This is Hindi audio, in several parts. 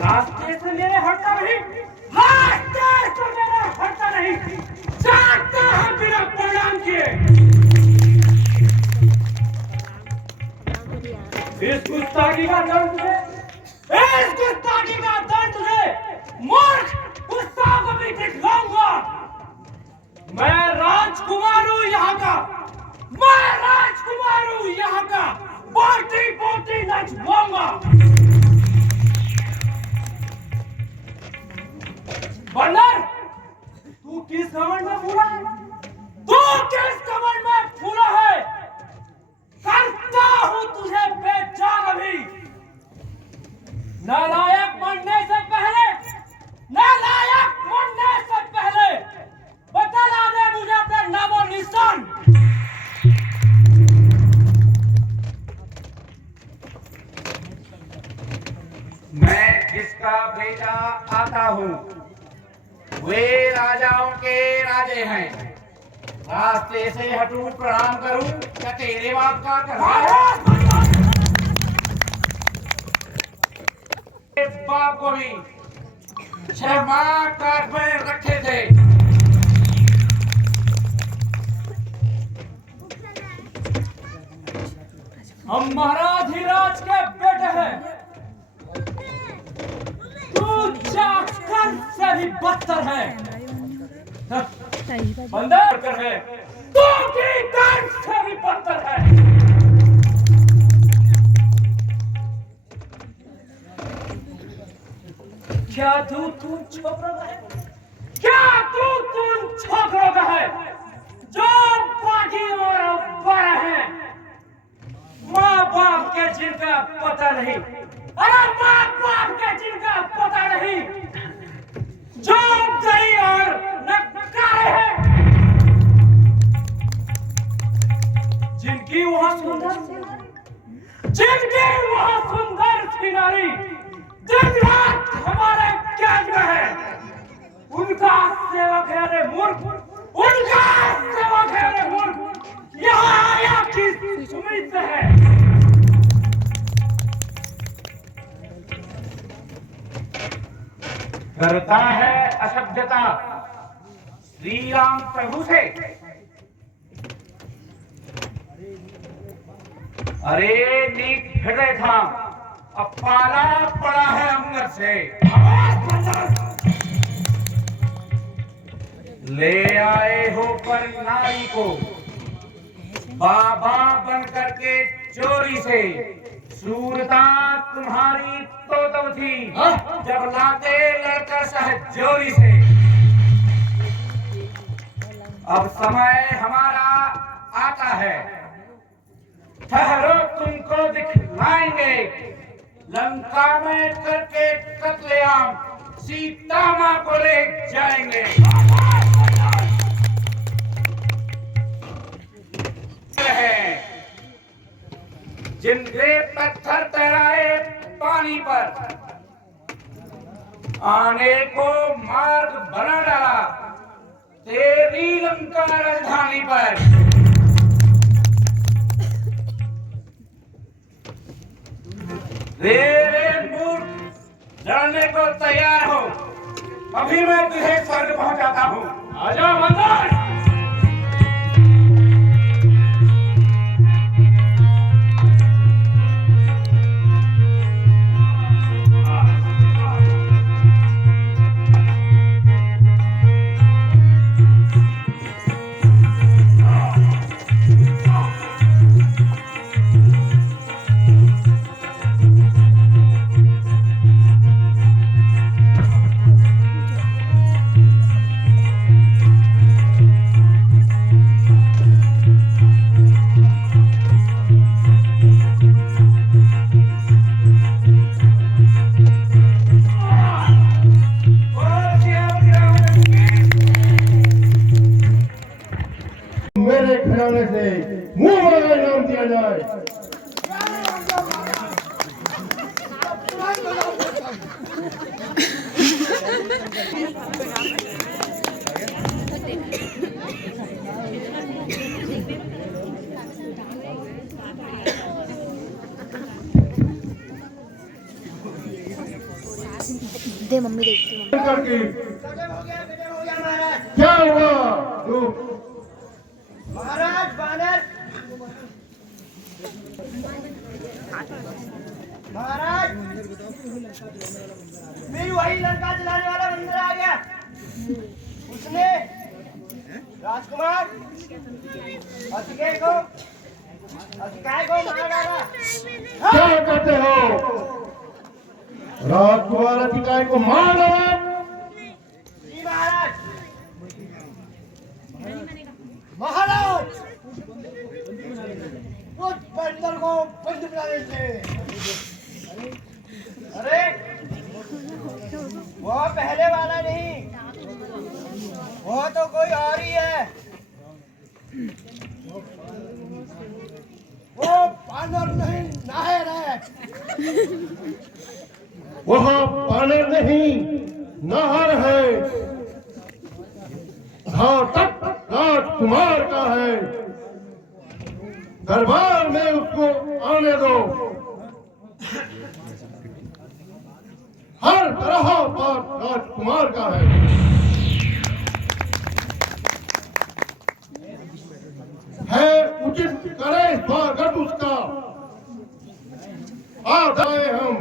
रास्ते से मेरे हटता नहीं, रास्ते से मेरे हटता नहीं, जाता है बिना प्रणाम किए। इस गुस्ताखी का दंड है, इस गुस्ताखी का दंड है, मूर्ख गुस्ताख को भी दिखलाऊंगा। मैं राजकुमार हूँ यहाँ का, मैं राजकुमार हूँ यहाँ का, बोलती बोलती नचवाऊंगा। बंदर, तू किस घमंड में फूला है? तू किस घमंड में फूला है? करता हूँ तुझे बेजान अभी। नालायक मरने से पहले, नालायक मरने से पहले बतला दे मुझे अपना नामो निशान। मैं जिसका बेटा आता हूँ वे राजाओं के राजे हैं। रास्ते से हटूं प्रणाम करूं क्या तेरे बाप का करना? इस बाप को भी 6 माह काट में रखे थे। हम महाराज के बेटे हैं, तू चाकर से भी बदतर है। बंदर कर है, तू की दर्द से भी बदतर है। क्या तू छोकरों का है? क्या तू छोकरों का है जो बाकी और बड़ा है? माँ बाप के जिनका पता नहीं, अरे माँ बाप के जिनका पता नहीं, जो गई और नकारे हैं, जिनकी वह सुंदर सी नारी दिन रात हमारे कैद में है, उनका सेवक है रे मूर्ख, उनका सेवक है रे मूर्ख, यहाँ आया किस उम्मीद से है? करता है असभ्यता श्री राम प्रभु से। अरे नीक हृदय था, अब पाला पड़ा है अंदर से। ले आए हो पर नारी को बाबा बन करके चोरी से। सूरता तुम्हारी तो तब थी जब लाते लड़कर सहजोरी से। अब समय हमारा आता है, ठहरो तुमको दिखलाएंगे। लंका में करके कत्लेआम सीता मां को ले जाएंगे। जिनके पत्थर तैराए पानी पर, आने को मार्ग बना डाला तेरी लंका राजधानी पर। रे मूर्ख, लड़ने को तैयार हो, अभी मैं तुझे स्वर्ग पहुंचाता हूँ। आजा बंदर। मेरे घराने से मुंह वाला नाम दिया जाए। दे मम्मी देखती हूँ। करके गजब हो गया महाराज। क्या हुआ तू महाराज बानर महाराज फिर वही लंका जलाने वाला बंदर आ गया। उसने राजकुमार अतिकाय को मार डाला। क्या कहते हो राजकुमार अधिकारी को मार डाला? जी महाराज। महाराज वो बंदर को बंद बना देते। अरे वो पहले वाला नहीं, वो तो कोई और ही है। वो बानर नहीं नाहर है। वह बानर नहीं नाहर है, घातक राजकुमार का है। दरबार में उसको आने दो। हर तरह पर राजकुमार का है उचित करे स्वागत उसका। आज आए हम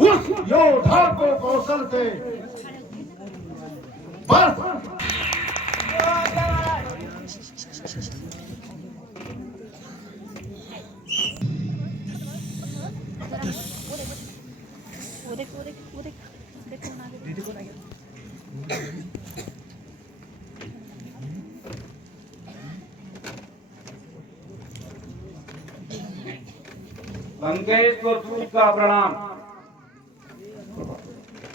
उस योद्धा को कौशल से बस वो देख कौन आ गया। लंकेश को सूर्य का प्रणाम।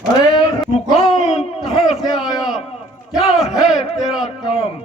अरे तू कौन, कहां से आया, क्या है तेरा काम?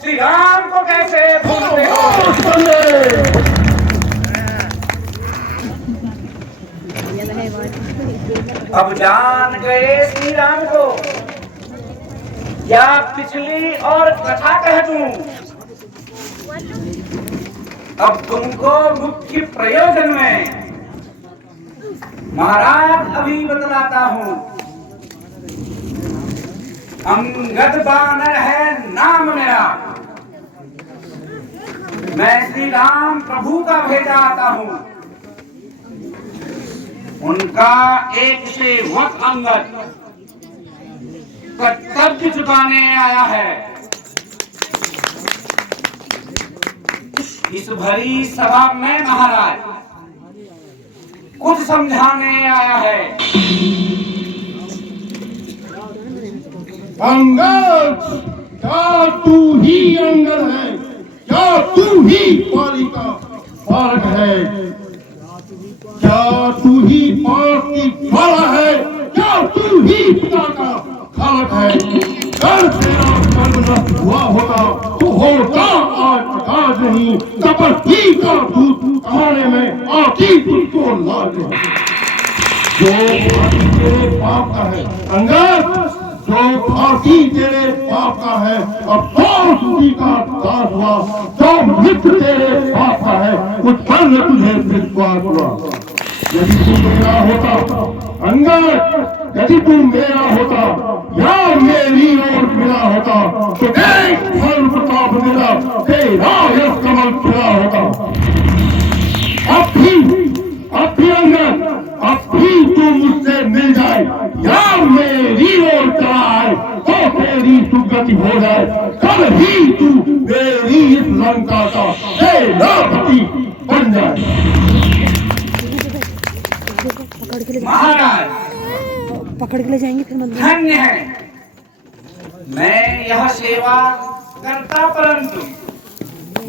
श्री राम को कैसे भूलते हो? अब जान गए श्री राम को, या पिछली और कथा कह दूं? अब तुमको मुख्य प्रयोजन में महाराज अभी बतलाता हूं। अंगद बानर है नाम मेरा, मैं श्री राम प्रभु का भेजा आता हूं। उनका एक सेवक अंगद कर्तव्य चुकाने आया है। इस भरी सभा में महाराज कुछ समझाने आया है। अंगद, क्या तू ही अंगद है? क्या तू ही पाली का पालक है? क्या तू ही पास की ज्वाला है? क्या तू ही पिता का खालक है? अगर तेरा कर्म न हुआ होता तो होता आज प्रकाश। नाज नहीं, तपस्वी का दूध कमाने में आती तुझको लाज नहीं। जो फांसी तेरे पाप का है अंगद, जो फांसी तेरे पाप का है, अफसोस उसी का दास हुआ। जो मित्र तेरे पाप का है, उस पर न तुझे विश्वास हुआ। यदि तू मेरा होता अंगद, यदि तू मेरा होता या मेरी ओर मिला होता, तो देख फल प्रताप मेरा तेरा यश कमल खिला होता। अब भी अंगद, अब भी तू मुझसे मिल जाए या मेरी ओर चला आए, तो तेरी सुगति हो जाए। कल ही तू मेरी इस लंका का सेनापति बन जाए। महाराज पकड़ के ले जाएंगे फिर मंदिर। धन्य है मैं यह सेवा करता, परंतु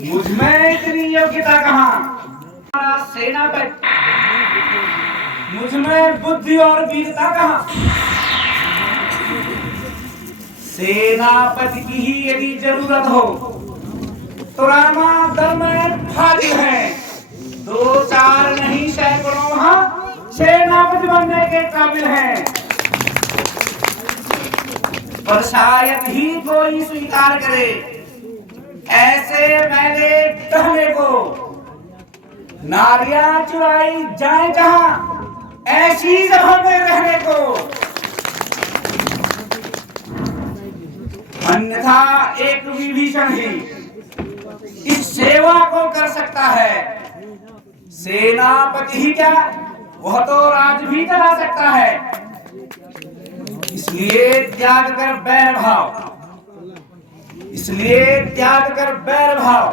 मुझ में इतनी योग्यता कहाँ। हमारा सेनापति, मुझ में बुद्धि और वीरता कहाँ। सेनापति की ही यदि जरूरत हो तो रामा दल में फाजिल है। 2-4 नहीं सैकड़ों वहां सेनापति बनने के काबिल हैं, पर शायद ही कोई स्वीकार करे ऐसे मैले टहले को। नारियां चुराई जाए जहां ऐसी जगह में रहने को। अन्यथा एक विभीषण ही इस सेवा को कर सकता है। सेनापति ही क्या, वह तो राज भी चला सकता है। इसलिए त्याग कर बैर भाव,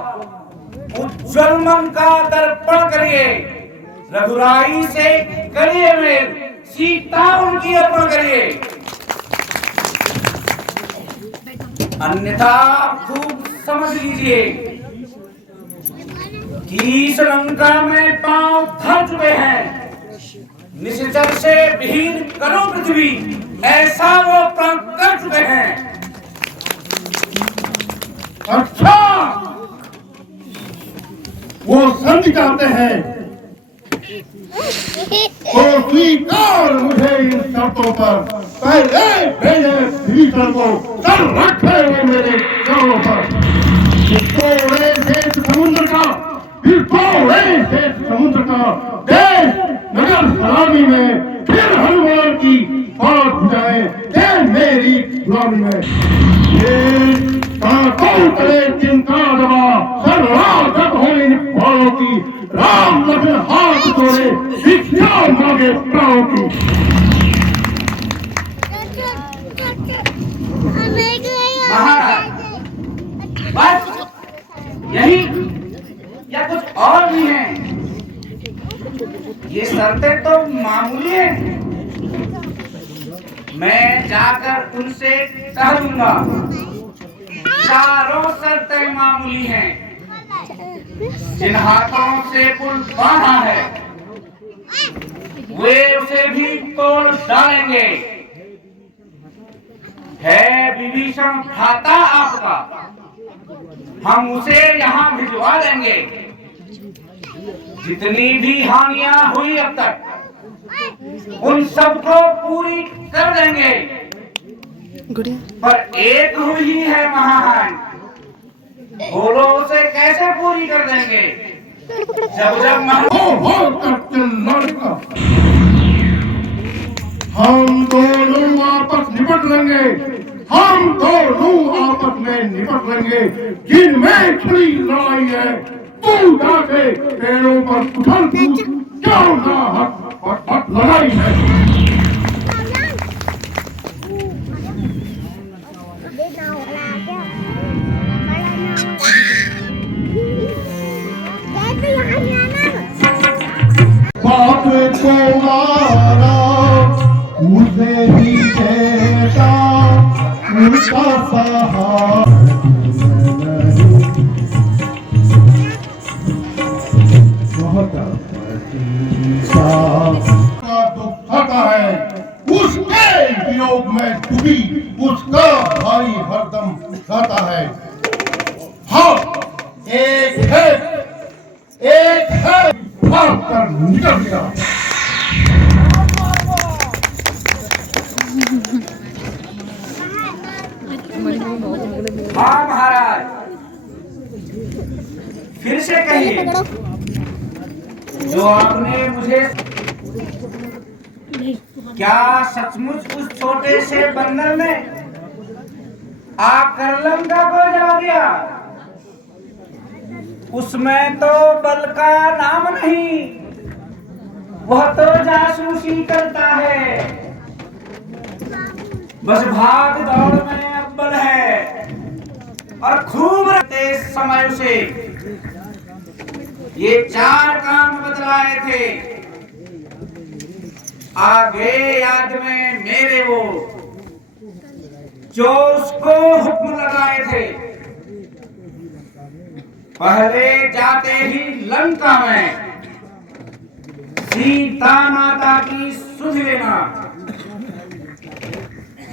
उज्ज्वल मन का दर्पण करिए। रघुराई से करिए मेल, सीता उनकी अर्पण करिए। अन्यथा खूब समझ लीजिए कि इस लंका में पांव धर चुके हैं। निश्चर से विहीन करो पृथ्वी, ऐसा वो प्रण कर चुके हैं। अच्छा, वो संधि चाहते हैं तो स्वीकार मुझे इन शर्तों पर। पहले भेजे भीषण को, कर रखे हुए मेरे चरणों पर। थोड़े से समुद्र का, फिर थोड़े से समुद्र का देश नगर सलामी में, फिर हनुमान की बात जाए दे मेरी गुलामी में। ये कांटों तले चिंता दबा, सर्वागत हो इन फलों की। राम लखन हाथ जोड़े, भिक्षा मांगे प्राणों की। महाराज बस यही या कुछ और भी हैं? ये शर्तें तो मामूली हैं। मैं जाकर उनसे कह दूंगा। चारों शर्तें मामूली हैं। जिन हाथों से पुल बांधा है वे उसे भी तोड़ डालेंगे। है विभीषण भ्राता आपका, हम उसे यहाँ भिजवा देंगे। जितनी भी हानियां हुई अब तक उन सबको पूरी कर देंगे। पर एक हुई ही है महाहानि, बोलो उसे कैसे पूरी कर देंगे? जब लड़का हम दोनों आपस निपट लेंगे, हम दोनों आपस में निपट लेंगे। जिनमें खड़ी लड़ाई है तू जाके पैरों पर उछल कूद, क्यों ना हट लड़ाई है। बाप को मारा मुझे ही कहता, उनका सहारा है। उसके वियोग में डूबी उसका भाई हरदम गाता है। हाँ, एक कर निकल गया। हाँ महाराज, फिर से कहिए। जो आपने मुझे, क्या सचमुच उस छोटे से बंदर ने आकर लंका को जला दिया? उसमें तो बल का नाम नहीं, वह तो जासूसी करता है, बस भाग दौड़ में अव्वल है और खूब रहते समय उसे ये 4 काम बतलाए थे। आगे याद में मेरे वो जो उसको हुक्म लगाए थे, पहले जाते ही लंका में सीता माता की सुध लेना,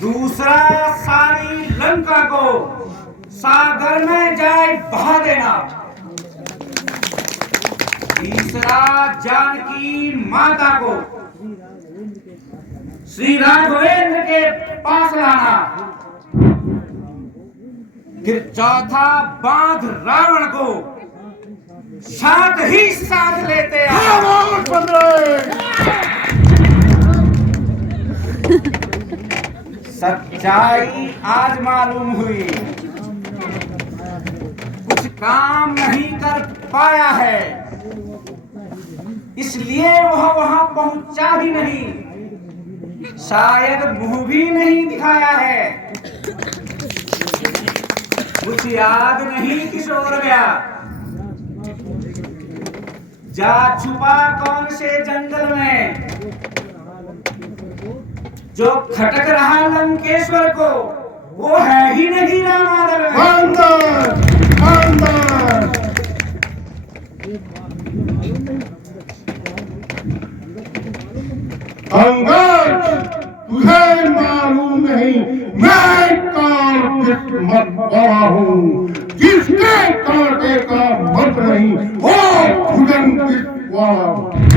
दूसरा सारी लंका को सागर में जाए बहा देना, तीसरा जानकी माता को श्री राघवेंद्र के पास लाना, फिर चौथा बांध रावण को साथ ही साथ लेते सच्चाई आज मालूम हुई, कुछ काम नहीं कर पाया है, इसलिए वह वहां पहुंचा ही नहीं, शायद मुंह भी नहीं दिखाया है। कुछ याद नहीं किस ओर गया, जा छुपा कौन से जंगल में, जो खटक रहा लंकेश्वर को वो है ही नहीं रामादर में। अंदर अंदर अंगद, तुझे मालूम नहीं मैं कार्तिक मत वाला हूँ, जिसके कांटे का मत नहीं वो भुजंग वाला।